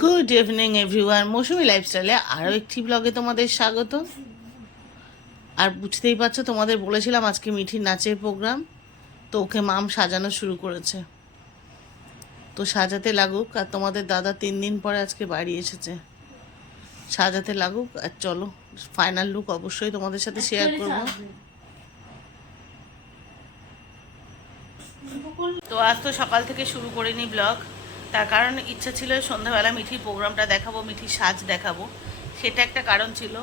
Good evening everyone, মৌসুমি লাইফস্টাইলে আরও একটি ব্লগে তোমাদের স্বাগত। আর বুঝতেই পারছো, তোমাদের বলেছিলাম আজকে মিঠির নাচের প্রোগ্রাম, তো ওকে মাম সাজানো শুরু করেছে। তো সাজাতে লাগুক, আর তোমাদের দাদা 3 দিন পরে আজকে বাড়ি এসেছে, সাজাতে লাগুক। আর চলো, ফাইনাল লুক অবশ্যই তোমাদের সাথে শেয়ার করবো। তো আজ তো সকাল থেকে শুরু করিনি ব্লগ, তার কারণ ইচ্ছা ছিল সন্ধ্যাবেলা মিঠির প্রোগ্রামটা দেখাবো, মিঠির সাজ দেখাবো, সেটা একটা কারণ ছিল।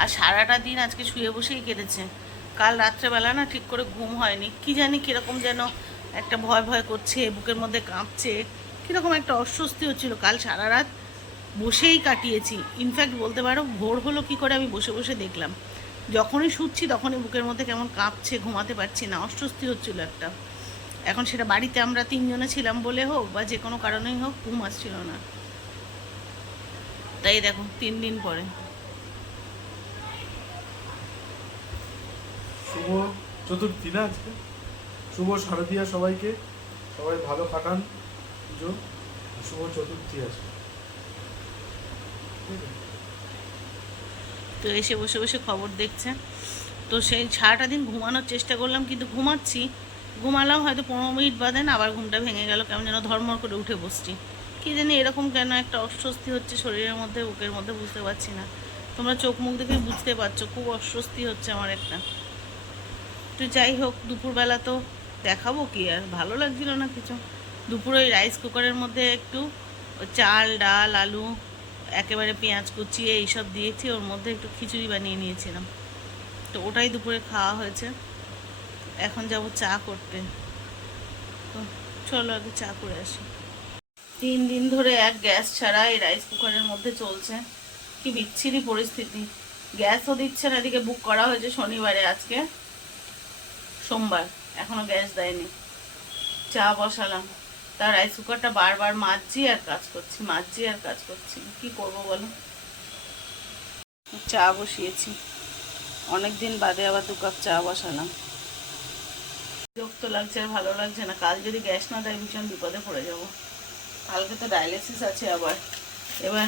আর সারাটা দিন আজকে শুয়ে বসেই কেটেছে। কাল রাত্রেবেলা না ঠিক করে ঘুম হয়নি, কি জানি কীরকম যেন একটা ভয় ভয় করছে, বুকের মধ্যে কাঁপছে, কীরকম একটা অস্বস্তি হচ্ছিল। কাল সারা রাত বসেই কাটিয়েছি। ইনফ্যাক্ট বলতে পারো ভোর হলো কি করে আমি বসে বসে দেখলাম। যখনই শুচ্ছি তখনই বুকের মধ্যে কেমন কাঁপছে, ঘুমাতে পারছি না, অস্বস্তি হচ্ছিল একটা। এখন সেটা বাড়িতে আমরা 3 জনে ছিলাম বলে হোক বা যে কোনো কারণেই হোক, ঘুম আসছিল না। তাই দেখো 3 দিন পরে। শুভ চতুর্থী না আজকে, শুভ শারদীয়া সবাইকে, সবাই ভালো কাটান পুজো। শুভ চতুর্থী আছে। তো এসে বসে বসে খবর দেখছে। তো সেই সারাটা দিন ঘুমানোর চেষ্টা করলাম, কিন্তু ঘুমালাম হয়তো 15 মিনিট বাদে না আবার ঘুমটা ভেঙে গেল, কেমন যেন ধর্মর করে উঠে বসছি। কি জানি এরকম কেন একটা অস্বস্তি হচ্ছে শরীরের মধ্যে, বুকের মধ্যে, বুঝতে পারছি না। তোমরা চোখ মুখ দেখে বুঝতে পারছো খুব অস্বস্তি হচ্ছে আমার একটা। তো যাই হোক, দুপুরবেলা তো দেখাবো কি, আর ভালো লাগছিল না কিছু। দুপুরে ওই রাইস কুকারের মধ্যে একটু চাল, ডাল, আলু, একেবারে পেঁয়াজ কুচিয়ে এইসব দিয়েছি, ওর মধ্যে একটু খিচুড়ি বানিয়ে নিয়েছিলাম। তো ওটাই দুপুরে খাওয়া হয়েছে। এখন যাব চা করতে। তো চলো আগে চা করে আসি। 3 দিন ধরে এক গ্যাস ছাড়া এই রাইস কুকারের মধ্যে চলছে, কি বিচ্ছিরি পরিস্থিতি। গ্যাসও দিচ্ছে না, এদিকে বুক করা হয়েছে শনিবারে, আজকে সোমবার, এখনো গ্যাস দেয়নি। চা বসালাম, তার রাইস কুকারটা বারবার মাজছি আর কাজ করছি, কি করব বলো। চা বসিয়েছি, অনেক দিন বাদে আবার 2 কাপ চা বসালাম। বিরক্ত লাগছে আর ভালো লাগছে না। কাল যদি গ্যাস না দেয় ভীষণ বিপদে পড়ে যাব। কালকে তো ডায়ালিসিস আছে আবার। এবার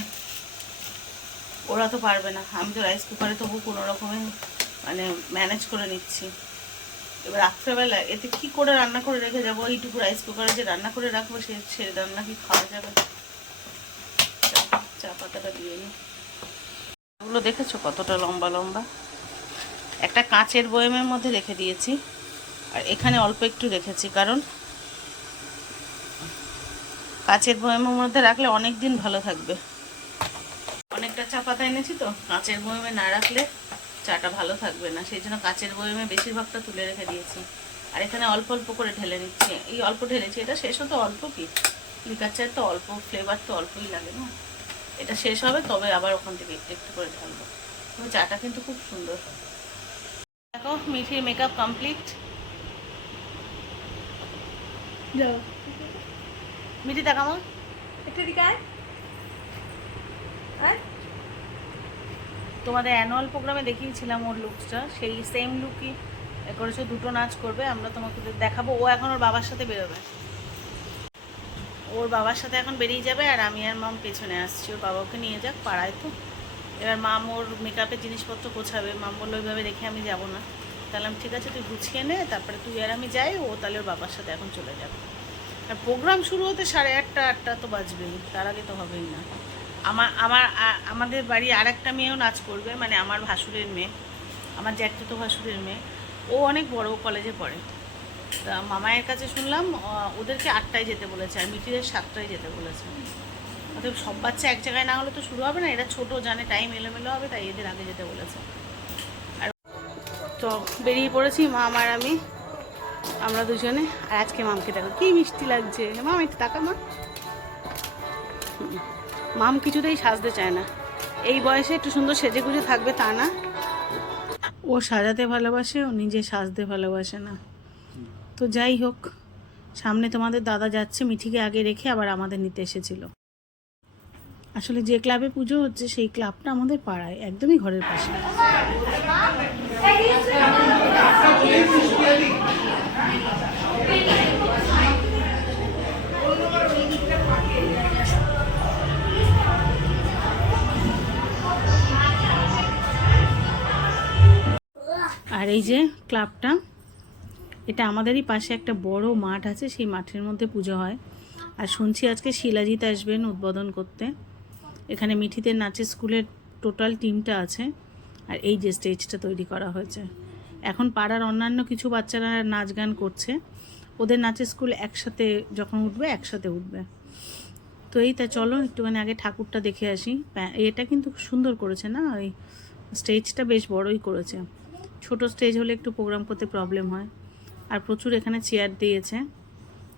ওরা তো পারবে না, আমি তো রাইস কুকারে তবু কোনো রকমে মানে ম্যানেজ করে নিচ্ছি। এবার রাত্রেবেলা এতে কি করে রান্না করে রেখে যাবো? এইটুকু রাইস কুকারে যে রান্না করে রাখবো, সে রান্না কি খাওয়া যাবে? চা পাতাটা দিয়ে নিই। এগুলো দেখেছো কতটা লম্বা লম্বা? একটা কাঁচের বয়ামের মধ্যে রেখে দিয়েছি, আর এখানে অল্প একটু রেখেছি, কারণ কাঁচের বয়ামের মধ্যে রাখলে অনেক দিন ভালো থাকবে। অনেকটা চা পাতা এনেছি, তো কাঁচের বয়ামে না রাখলে চাটা ভালো থাকবে না, সেই জন্য কাঁচের বয়ামে বেশিরভাগটা তুলে রেখে দিয়েছি। আর এখানে অল্প অল্প করে ঢেলে নিচ্ছি, এই অল্প ঢেলেছি। এটা শেষ হতো অল্প, কি লিকার চায়ের তো অল্প ফ্লেভার তো অল্পই লাগে না। এটা শেষ হবে তবে আবার ওখান থেকে একটু একটু করে ঢালবো। তবে চাটা কিন্তু খুব সুন্দর। দেখো মিঠির মেকআপ কমপ্লিট। মিঠি দেখামো একটু দিকায়। তোমাদের অ্যানুয়াল প্রোগ্রামে দেখিয়েছিলাম ওর লুকসটা, সেই সেম লুকই করেছে। 2টো নাচ করবে, আমরা তোমাকে দেখাবো। ও এখন ওর বাবার সাথে বেরোবে, ওর বাবার সাথে এখন বেরিয়ে যাবে, আর আমি আর মাম পেছনে আসছি। ওর বাবাকে নিয়ে যাক, পাড়ায় তো। এবার মাম ওর মেকআপের জিনিসপত্র গোছাবে। মাম বললো ওইভাবে রেখে আমি যাব না। তাহলে ঠিক আছে, তুই গুছিয়ে নে, তারপরে তুই আর আমি যাই। ও তাহলে ওর বাবার সাথে এখন চলে যাবে। আর প্রোগ্রাম শুরু হতে 8:30 তো বাজবেই, তার আগে তো হবেই না। আমাদের বাড়ি আর একটা মেয়েও নাচ করবে, মানে আমার ভাসুরের মেয়ে, আমার জ্যাঠতো ভাসুরের মেয়ে। ও অনেক বড় কলেজে পড়ে। তা মামায়ের কাছে শুনলাম ওদেরকে 8টায় যেতে বলেছে, আর মিঠিদের 7টায় যেতে বলেছে। অতএব সব বাচ্চা এক জায়গায় না হলে তো শুরু হবে না। এরা ছোটো, জানে টাইম এলোমেলো হবে, তাই এদের আগে যেতে বলেছে। আর তো বেরিয়ে পড়েছি মাম আর আমি, আমরা দুজনে। আর আজকে মামকে দেখো কি মিষ্টি লাগছে। মাম একটু তাকা মা। মাম কিছুতেই সাজতে চায় না। এই বয়সে একটু সুন্দর সেজে গুজে থাকবে তা না, ও সাজাতে ভালোবাসে, ও নিজে সাজতে ভালোবাসে না। তো যাই হোক, সামনে তোমাদের দাদা যাচ্ছে, মিঠিকে আগে রেখে আবার আমাদের নিতে এসেছিল। আসলে যে ক্লাবে পুজো হচ্ছে সেই ক্লাবটা আমাদের পাড়ায়, একদমই ঘরের পাশে। এই যে ক্লাবটা, এটা আমাদেরই পাশে একটা বড় মাঠ আছে, সেই মাঠের মধ্যে পুজো হয়। আর শুনছি আজকে শিলাজিৎ আসবেন উদ্বোধন করতে। এখানে মিঠিদের নাচের স্কুলের টোটাল টিমটা আছে। আর এই যে স্টেজটা তৈরি করা হয়েছে, এখন পাড়ার অন্যান্য কিছু বাচ্চারা নাচ গান করছে, ওদের নাচের স্কুল একসাথে যখন উঠবে একসাথে উঠবে। তো এই তা চলো একটুখানি আগে ঠাকুরটা দেখে আসি। এটা কিন্তু সুন্দর করেছে না, ওই স্টেজটা বেশ বড়ই করেছে। ছোট স্টেজ হলে একটু প্রোগ্রাম করতে প্রবলেম হয়। আর প্রচুর এখানে চেয়ার দিয়েছে।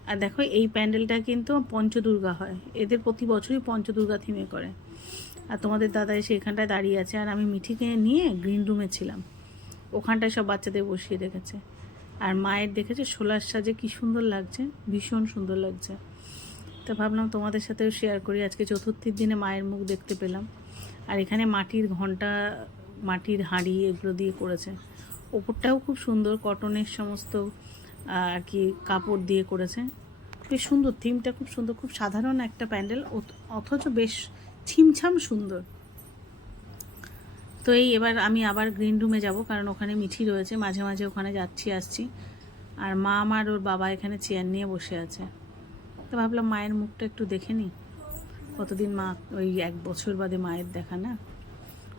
আর দেখো এই প্যান্ডেলটা কিন্তু পঞ্চদুর্গা হয়, এদের প্রতি বছরই পঞ্চদুর্গা থিমে করে। আর তোমাদের দাদা এসে এখানটায় দাঁড়িয়ে আছে, আর আমি মিঠিকে নিয়ে গ্রিন রুমে ছিলাম, ওখানটায় সব বাচ্চাদের বসিয়ে রেখেছে। আর মায়ের দেখেছে সোলার সাজে কি সুন্দর লাগছে, ভীষণ সুন্দর লাগছে। তো ভাবলাম তোমাদের সাথেও শেয়ার করি, আজকে চতুর্থীর দিনে মায়ের মুখ দেখতে পেলাম। আর এখানে মাটির ঘণ্টা, মাটির হাঁড়ি এগুলো দিয়ে করেছে। ওপরটাও খুব সুন্দর, কটনের সমস্ত আর কি কাপড় দিয়ে করেছে। বেশ সুন্দর, থিমটা খুব সুন্দর, খুব সাধারণ একটা প্যান্ডেল, অথচ বেশ ছিমছাম সুন্দর। তো এই এবার আমি আবার গ্রিন রুমে যাব, কারণ ওখানে মিঠি রয়েছে, মাঝে মাঝে ওখানে যাচ্ছি আসছি। আর মা আমার ওর বাবা এখানে চেয়ার নিয়ে বসে আছে। তো ভাবলাম মায়ের মুখটা একটু দেখে নিই, কতদিন মা, ওই 1 বছর বাদে মায়ের দেখা না,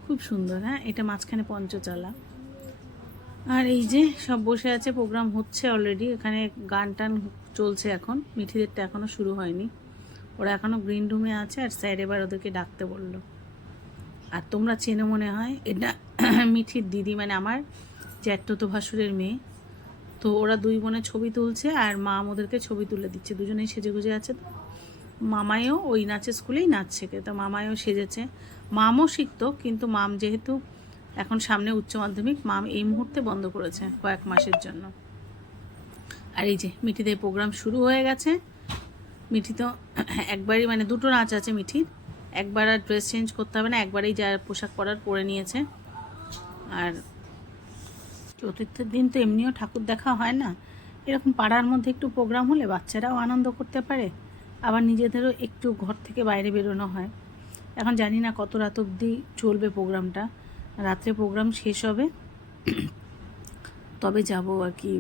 খুব সুন্দর। হ্যাঁ, এটা মাঝখানে পঞ্চচালা। আর এই যে সব বসে আছে, প্রোগ্রাম হচ্ছে অলরেডি, এখানে গান টান চলছে এখন, মিঠিদেরটা এখনও শুরু হয়নি, ওরা এখনও গ্রিন রুমে আছে। আর স্যার এবার ওদেরকে ডাকতে বললো। আর তোমরা চেনো মনে হয়, এটা মিঠির দিদি, মানে আমার জ্যাঠতো ভাসুরের মেয়ে। তো ওরা 2 বোনে ছবি তুলছে, আর মা ওদেরকে ছবি তুলে দিচ্ছে, দুজনেই সেজে গুজে আছে। তো মামাইও ওই নাচের স্কুলেই নাচ শেখে, তো মামাইও সেজেছে। মামও শিখতো, কিন্তু মাম যেহেতু এখন সামনে উচ্চ মাধ্যমিক, মাম এই মুহূর্তে বন্ধ করেছে কয়েক মাসের জন্য। আর এই যে মিঠিদের প্রোগ্রাম শুরু হয়ে গেছে। মিঠি তো একবারই, মানে 2টো নাচ আছে মিঠির, একবার আর ড্রেস চেঞ্জ করতে হবে না, একবারেই যা পোশাক পরার পরে নিয়েছে। আর চতুর্থের দিন তো এমনিও ঠাকুর দেখা হয় না, এরকম পাড়ার মধ্যে একটু প্রোগ্রাম হলে বাচ্চারাও আনন্দ করতে পারে, আবার নিজেদেরও একটু ঘর থেকে বাইরে বেরোনো হয়। এখন জানি না কত রাত অবধি চলবে প্রোগ্রামটা, রাত্রে প্রোগ্রাম শেষ হবে, তবে যাব আর কি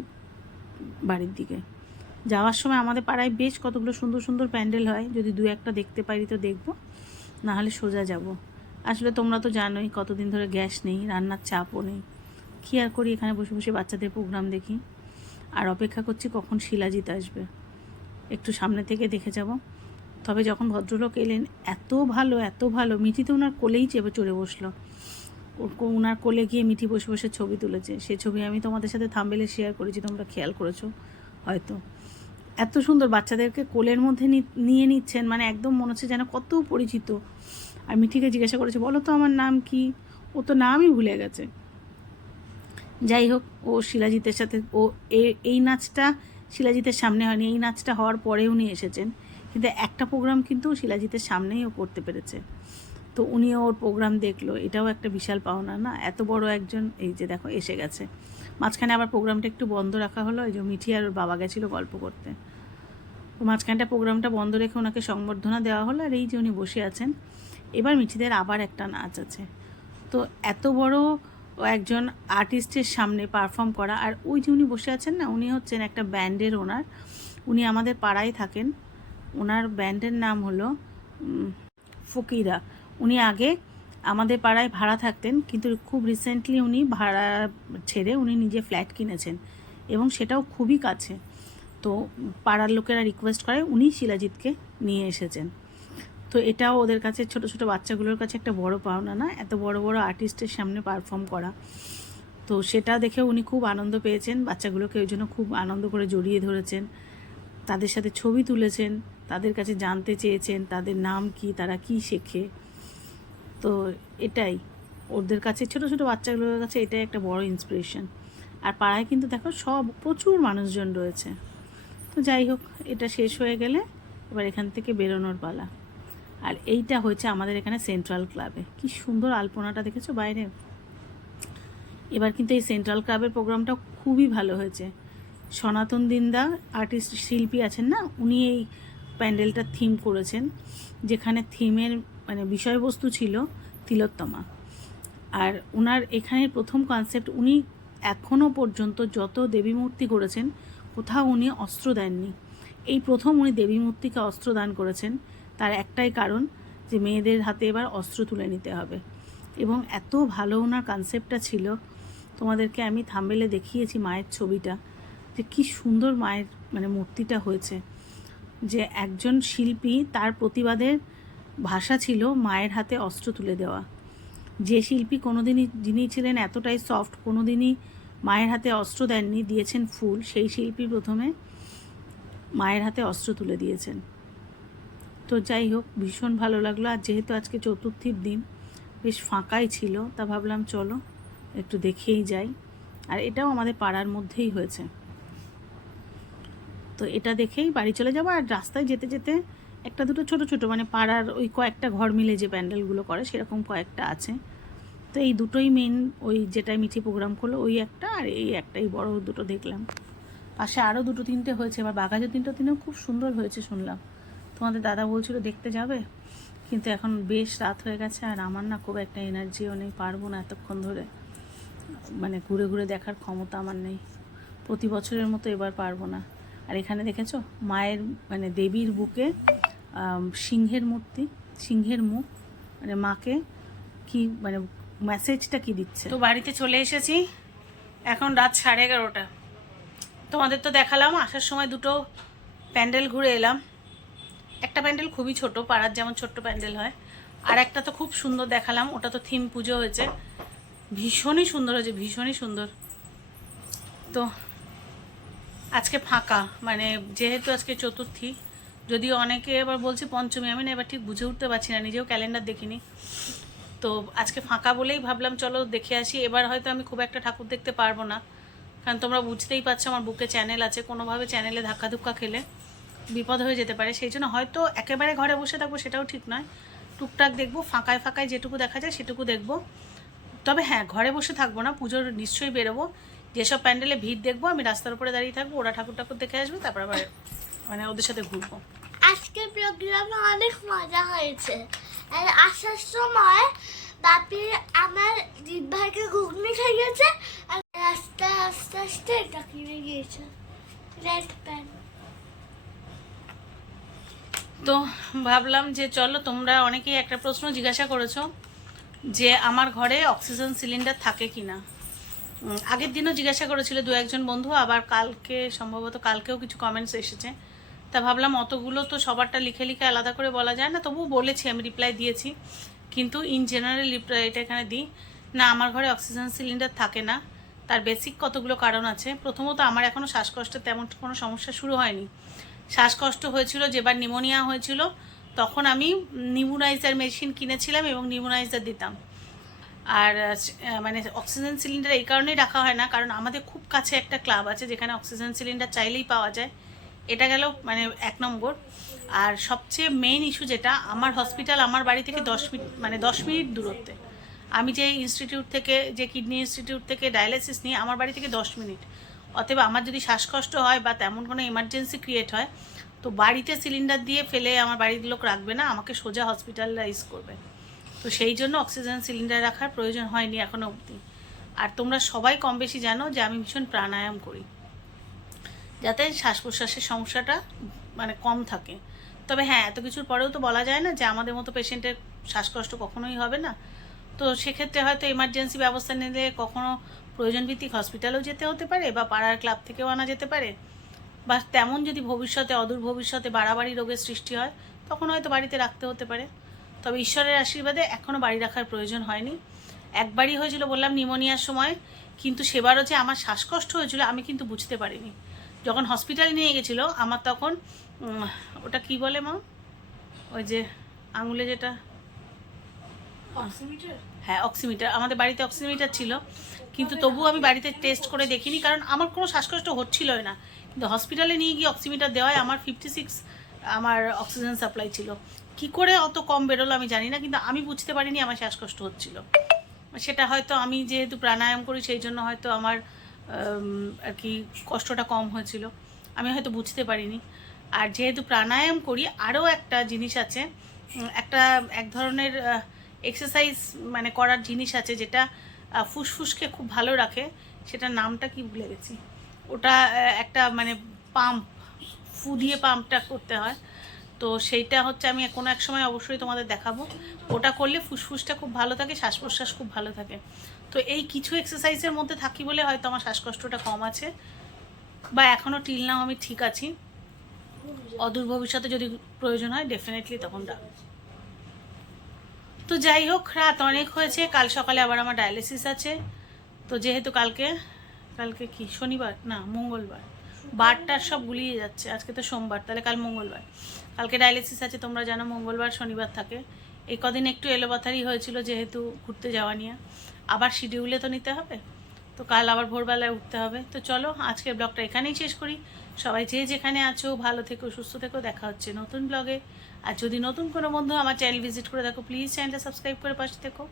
বাড়ির দিকে। যাওয়ার সময় আমাদের পাড়ায় বেশ কতগুলো সুন্দর সুন্দর প্যান্ডেল হয়, যদি 2-1টা দেখতে পারি তো দেখবো, নাহলে সোজা যাব। আসলে তোমরা তো জানোই কতদিন ধরে গ্যাস নেই, রান্নার চাপও নেই, কী আর করি, এখানে বসে বসে বাচ্চাদের প্রোগ্রাম দেখি। আর অপেক্ষা করছি কখন শিলাজিৎ আসবে, একটু সামনে থেকে দেখে যাব। তবে যখন ভদ্রলোক এলেন, এত ভালো এত ভালো, মিঠি তো ওনার কোলেই চেপে চড়ে বসলো, ওনার কোলে গিয়ে মিঠি বসে বসে ছবি তুলেছে। সেই ছবি আমি তোমাদের সাথে থাম্বনেলে শেয়ার করেছি, তোমরা খেয়াল করেছো হয়তো। এত সুন্দর বাচ্চাদেরকে কোলের মধ্যে নিয়ে নিচ্ছেন, মানে একদম মনে হচ্ছে যেন কত পরিচিত। আর মিঠিকে জিজ্ঞাসা করেছে, বলো তো আমার নাম কি, ও তো নামই ভুলে গেছে। যাই হোক, ও শিলাজিতের সাথে, ও এই নাচটা শিলাজিতের সামনে হয়নি, এই নাচটা হওয়ার পরে উনি এসেছেন, কিন্তু একটা প্রোগ্রাম কিন্তু শিলাজিতের সামনেই ও করতে পেরেছে। তো উনিও ওর প্রোগ্রাম দেখলো, এটাও একটা বিশাল পাওনা না, এত বড় একজন। এই যে দেখো এসে গেছে, মাঝখানে আবার প্রোগ্রামটা একটু বন্ধ রাখা হলো, এই যে মিঠি আর ওর বাবা গেছিলো গল্প করতে, তো মাঝখানটা প্রোগ্রামটা বন্ধ রেখে ওনাকে সংবর্ধনা দেওয়া হলো। আর এই যে উনি বসে আছেন, এবার মিঠিদের আবার একটা নাচ আছে। তো এত বড় একজন আর্টিস্টের সামনে পারফর্ম করা, আর ওই যে উনি বসে আছেন না, উনি হচ্ছেন একটা ব্যান্ডের ওনার, উনি আমাদের পাড়ায় থাকেন, ওনার ব্যান্ডের নাম হলো ফকিরা। উনি আগে আমাদের পাড়ায় ভাড়া থাকতেন, কিন্তু খুব রিসেন্টলি উনি ভাড়া ছেড়ে উনি নিজে ফ্ল্যাট কিনেছেন, এবং সেটাও খুবই কাছে। তো পাড়ার লোকেরা রিকোয়েস্ট করে, উনি শিলাজিৎকে নিয়ে এসেছেন। তো এটাও ওদের কাছে, ছোট ছোট বাচ্চাগুলোর কাছে একটা বড় পাওনা না, এত বড় বড় আর্টিস্টের সামনে পারফর্ম করা। তো সেটা দেখে উনি খুব আনন্দ পেয়েছেন, বাচ্চাগুলোকে ওই জন্য খুব আনন্দ করে জড়িয়ে ধরেছেন, তাদের সাথে ছবি তুলেছেন, তাদের কাছে জানতে চেয়েছেন তাদের নাম কি, তারা কি শেখে। তো এটাই ওদের কাছে, ছোট ছোট বাচ্চাগুলোর কাছে এটাই একটা বড় ইন্সপিরেশন। আর পাড়ায় কিন্তু দেখো সব প্রচুর মানুষজন রয়েছে। তো যাই হোক, এটা শেষ হয়ে গেলে এবার এখান থেকে বেরোনোর পালা। আর এইটা হয়েছে আমাদের এখানে সেন্ট্রাল ক্লাবে, কি সুন্দর আলপনাটা দেখেছো বাইরে। এবার কিন্তু এই সেন্ট্রাল ক্লাবের প্রোগ্রামটা খুবই ভালো হয়েছে। সনাতন দিন্দা আর্টিস্ট শিল্পী আছেন না, উনি এই প্যান্ডেলটা থিম করেছেন, যেখানে থিমের মানে বিষয়বস্তু ছিল তিলোত্তমা। আর ওনার এখানের প্রথম কনসেপ্ট, উনি এখনও পর্যন্ত যত দেবী মূর্তি করেছেন কোথাও উনি অস্ত্র দেননি। এই প্রথম উনি দেবী মূর্তিকে অস্ত্র দান করেছেন। তার একটাই কারণ যে মেয়েদের হাতে এবার অস্ত্র তুলে নিতে হবে। এবং এত ভালো ওনার কনসেপ্টটা ছিল, তোমাদেরকে আমি থাম্বনেলে দেখিয়েছি মায়ের ছবিটা, যে কি সুন্দর মায়ের মানে মূর্তিটা হয়েছে। যে একজন শিল্পী, তার প্রতিবাদের ভাষা ছিল মায়ের হাতে অস্ত্র তুলে দেওয়া। যে শিল্পী কোনোদিনই, যিনি ছিলেন এতটাই সফট, কোনোদিনই মায়ের হাতে অস্ত্র দেননি, দিয়েছেন ফুল, সেই শিল্পী প্রথমে মায়ের হাতে অস্ত্র তুলে দিয়েছেন। তো যাই হোক, ভীষণ ভালো লাগলো। আর যেহেতু আজকে চতুর্থীর দিন, বেশ ফাঁকাই ছিল, তা ভাবলাম চলো একটু দেখেই যাই। আর এটাও আমাদের পাড়ার মধ্যেই হয়েছে, তো এটা দেখেই বাড়ি চলে যাবো। আর রাস্তায় যেতে যেতে একটা দুটো ছোট ছোট মানে পাড়ার ওই কয়েকটা ঘর মিলে যে প্যান্ডেলগুলো করে সেরকম কয়েকটা আছে, তো এই দুটোই মেন, ওই যেটাই মিঠি প্রোগ্রাম করলো ওই একটা, আর এই একটাই বড় দুটো দেখলাম। পাশে আরও দুটো তিনটে হয়েছে, এবার বাঘাজোর তিনটেও খুব সুন্দর হয়েছে শুনলাম। তোমাদের দাদা বলছিল দেখতে যাবে, কিন্তু এখন বেশ রাত হয়ে গেছে, আর আমার না খুব একটা এনার্জিও নেই, পারবো না এতক্ষণ ধরে মানে ঘুরে ঘুরে দেখার ক্ষমতা আমার নেই। প্রতি বছরের মতো এবার পারবো না। আর এখানে দেখেছো মায়ের মানে দেবীর বুকে সিংহের মূর্তি, সিংহের মুখ, মানে মাকে কি মানে মেসেজটা কি দিচ্ছে। তো বাড়িতে চলে এসেছি, এখন রাত 11:30। তোমাদের তো দেখালাম আসার সময় দুটো প্যান্ডেল ঘুরে এলাম। একটা প্যান্ডেল খুবই ছোট, পাড়ার যেমন ছোট্ট প্যান্ডেল হয়, আর একটা তো খুব সুন্দর দেখালাম, ওটা তো থিম পুজো হয়েছে, ভীষণই সুন্দর হয়েছে, ভীষণই সুন্দর। তো আজকে ফাঁকা, মানে যেহেতু আজকে চতুর্থী, যদিও অনেকে এবার বলছে পঞ্চমী, আমি না এবার ঠিক বুঝে উঠতে পারছি না, নিজেও ক্যালেন্ডার দেখিনি। তো আজকে ফাঁকা বলেই ভাবলাম চলো দেখে আসি। এবার হয়তো আমি খুব একটা ঠাকুর দেখতে পারবো না, কারণ তোমরা বুঝতেই পারছো আমার বুকে চ্যানেল আছে, কোনোভাবে চ্যানেলে ধাক্কা ধুক্কা খেলে বিপদ হয়ে যেতে পারে। সেই জন্য হয়তো একেবারে ঘরে বসে থাকবো সেটাও ঠিক নয়, টুকটাক দেখবো, ফাঁকায় ফাঁকায় যেটুকু দেখা যায় সেটুকু দেখবো। তবে হ্যাঁ, ঘরে বসে থাকবো না, পুজোর নিশ্চয়ই বেরোবো। যেসব প্যান্ডেলে ভিড় দেখবো আমি রাস্তার উপরে দাঁড়িয়ে থাকবো, ওরা ঠাকুর ঠাকুর দেখে আসবে, তারপর আবার মানে ওদের সাথে ঘুরবো। আজকের প্রোগ্রামে অনেক মজা হয়েছে। আর আসার সময় বাপি আমার দিদিভাইকে ঘুগনি খাইয়েছে, আর রাস্তা আস্তে আস্তে এটা কিনে গিয়েছে রেড প্যান। তো ভাবলাম যে চলো, তোমরা অনেকেই একটা প্রশ্ন জিজ্ঞাসা করেছো যে আমার ঘরে অক্সিজেন সিলিন্ডার থাকে কি না। আগের দিনও জিজ্ঞাসা করেছিল দু একজন বন্ধু, আবার কালকে সম্ভবত কালকেও কিছু কমেন্টস এসেছে। তা ভাবলাম অতগুলো তো সবারটা লিখে লিখে আলাদা করে বলা যায় না, তবুও বলেছি, আমি রিপ্লাই দিয়েছি, কিন্তু ইন জেনারেল রিপ্লাইটা এখানে দিই না। আমার ঘরে অক্সিজেন সিলিন্ডার থাকে না, তার বেসিক কতগুলো কারণ আছে। প্রথমত আমার এখনও শ্বাসকষ্টের তেমন কোনো সমস্যা শুরু হয়নি। শ্বাসকষ্ট হয়েছিল যেবার নিউমোনিয়া হয়েছিল, তখন আমি নিউমোনাইজার মেশিন কিনেছিলাম এবং নিউমোনাইজার দিতাম। আর মানে অক্সিজেন সিলিন্ডার এই কারণেই রাখা হয় না, কারণ আমাদের খুব কাছে একটা ক্লাব আছে যেখানে অক্সিজেন সিলিন্ডার চাইলেই পাওয়া যায়, এটা গেল মানে 1 নম্বর। আর সবচেয়ে মেইন ইস্যু যেটা, আমার হসপিটাল আমার বাড়ি থেকে 10 মিনিট মানে 10 মিনিট দূরত্বে। আমি যে ইনস্টিটিউট থেকে, যে কিডনি ইনস্টিটিউট থেকে ডায়ালিসিস নিই, আমার বাড়ি থেকে 10 মিনিট। অতএব আমার যদি শ্বাসকষ্ট হয় বা তেমন কোনো এমার্জেন্সি ক্রিয়েট হয়, তো বাড়িতে সিলিন্ডার দিয়ে ফেলে আমার বাড়ির লোক রাখবে না, আমাকে সোজা হসপিটালাইজ করবে। তো সেই জন্য অক্সিজেন সিলিন্ডার রাখার প্রয়োজন হয়নি এখনও অবধি। আর তোমরা সবাই কম বেশি জানো যে আমি ভীষণ প্রাণায়াম করি, যাতে শ্বাস প্রশ্বাসের সমস্যাটা মানে কম থাকে। তবে হ্যাঁ, এত কিছুর পরেও তো বলা যায় না যে আমাদের মতো পেশেন্টের শ্বাসকষ্ট কখনোই হবে না। তো সেক্ষেত্রে হয়তো এমার্জেন্সি ব্যবস্থা নিলে কখনো প্রয়োজন ভিত্তিক হসপিটালেও যেতে হতে পারে, বা পাড়ার ক্লাব থেকেও আনা যেতে পারে, বা তেমন যদি ভবিষ্যতে অদূর ভবিষ্যতে বাড়াবাড়ি রোগের সৃষ্টি হয় তখন হয়তো বাড়িতে রাখতে হতে পারে। তবে ঈশ্বরের আশীর্বাদে এখনও বাড়ি রাখার প্রয়োজন হয়নি। একবারই হয়েছিল বললাম নিউমোনিয়ার সময়, কিন্তু সেবারও যে আমার শ্বাসকষ্ট হয়েছিল আমি কিন্তু বুঝতে পারিনি। যখন হসপিটালে নিয়ে গেছিলো আমার তখন ওটা কি বলে মা, ওই যে আঙুলে যেটা, হ্যাঁ অক্সিমিটার, আমাদের বাড়িতে অক্সিমিটার ছিল, কিন্তু তবুও আমি বাড়িতে টেস্ট করে দেখিনি, কারণ আমার কোনো শ্বাসকষ্ট হচ্ছিলই না। কিন্তু হসপিটালে নিয়ে গিয়ে অক্সিমিটার দেওয়ায় আমার 56 আমার অক্সিজেন সাপ্লাই ছিল। কি করে অত কম বেরোলো আমি জানি না, কিন্তু আমি বুঝতে পারিনি আমার শ্বাসকষ্ট হচ্ছিল। সেটা হয়তো আমি যেহেতু প্রাণায়াম করি সেই জন্য হয়তো আমার আর কি কষ্টটা কম হয়েছিল, আমি হয়তো বুঝতে পারিনি। আর যেহেতু প্রাণায়াম করি, আরও একটা জিনিস আছে, এক ধরনের এক্সারসাইজ মানে করার জিনিস আছে যেটা ফুসফুসকে খুব ভালো রাখে, সেটার নামটা কি ভুলে গেছি। ওটা একটা মানে পাম্প, ফু দিয়ে পাম্পটা করতে হয়। তো সেইটা হচ্ছে আমি কোনো এক সময় অবশ্যই তোমাদের দেখাবো। ওটা করলে ফুসফুসটা খুব ভালো থাকে, শ্বাস প্রশ্বাস খুব ভালো থাকে। তো এই কিছু এক্সারসাইজের মধ্যে থাকি বলে হয়তো আমার শ্বাসকষ্টটা কম আছে, বা এখনও টিল নাও আমি ঠিক আছি। অদূর ভবিষ্যতে যদি প্রয়োজন হয় ডেফিনেটলি তখন ডাকবো। তো যাই হোক, রাত অনেক হয়েছে, কাল সকালে আবার আমার ডায়ালিসিস আছে। তো যেহেতু কালকে কি শনিবার না মঙ্গলবার, বারটার সব গুলিয়ে যাচ্ছে, আজকে তো সোমবার, তাহলে কাল মঙ্গলবার। কালকে ডায়ালিসিস আছে, তোমরা জানো মঙ্গলবার শনিবার থাকে। এই কদিন একটু এলোপাথারি হয়েছিল যেহেতু ঘুরতে যাওয়া নিয়ে, আবার শিডিউলে তো নিতে হবে। তো কাল আবার ভোরবেলায় উঠতে হবে। তো চলো আজকের ব্লগটা এখানেই শেষ করি। সবাই যে যেখানে আছো ভালো থেকো, সুস্থ থেকো, দেখা হচ্ছে নতুন ব্লগে। আর যদি নতুন কোনো বন্ধু আমার চ্যানেল ভিজিট করে থাকো, প্লিজ চ্যানেলটা সাবস্ক্রাইব করে পাশে থেকো।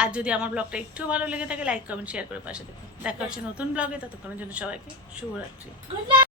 আর যদি আমার ব্লগটা একটু ভালো লেগে থাকে লাইক কমেন্ট শেয়ার করে পাশে থেকো। দেখা হচ্ছে নতুন ব্লগে, ততক্ষণের জন্য সবাইকে শুভরাত্রি। Good night.